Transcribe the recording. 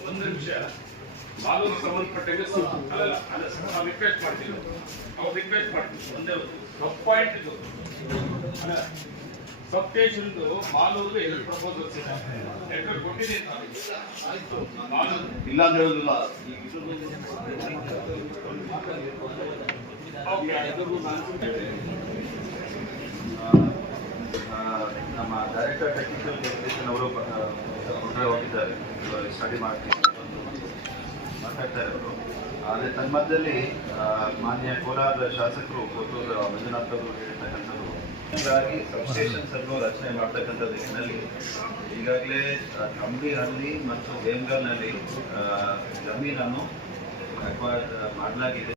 ಒಂದು ನಿಮಿಷ ಮಾಲೂರು ಸಂಬಂಧಪಟ್ಟಂಗೆ ರಿಕ್ವೆಸ್ಟ್ ಮಾಡ್ತೀವಿ ನಾವು ರಿಕ್ವೆಸ್ಟ್ ಮಾಡ್ತೀವಿ ಒಂದೇ ಸಬ್ ಪಾಯಿಂಟ್ ಇದು ಸಬ್ ಸ್ಟೇಷನ್ದು ಮಾಲೂರು ಎರಡು ಪ್ರಪೋಸಲ್ಸ್ ಇದೆ ಎರಡು ಕೊಟ್ಟಿದ್ದೀನಿ ಮಾಲೂರು ಇಲ್ಲ ಅಂತ ಹೇಳೋದಿಲ್ಲ ನಮ್ಮ ಡೈರೆಕ್ಟರ್ ಟೆಕ್ನಿಕಲ್ ಎಜುಕೇಷನ್ ಅವರು ಹೋಗಿದ್ದಾರೆ ಸ್ಟಡಿ ಮಾಡ್ತೀನಿ ಮಾತಾಡ್ತಾರೆ ಅವರು. ಆದರೆ ತನ್ಮಧ್ಯದಲ್ಲಿ ಮಾನ್ಯ ಕೋಲಾರ ಶಾಸಕರು ಕೊಟ್ಟೂರು ಮಂಜುನಾಥ್ ಅವರು ಹೇಳಿರ್ತಕ್ಕಂಥದ್ದು ಹೀಗಾಗಿ ಸಬ್ಸ್ಟೇಷನ್ಸ್ ಅನ್ನು ರಚನೆ ಮಾಡ್ತಕ್ಕಂಥ ದಿಕ್ಕಿನಲ್ಲಿ ಈಗಾಗಲೇ ಕಂಬಿಹಳ್ಳಿ ಮತ್ತು ವೇಮ್ಗಲ್ನಲ್ಲಿ ಜಮೀನನ್ನು ಅಕ್ವೈರ್ ಮಾಡಲಾಗಿದೆ.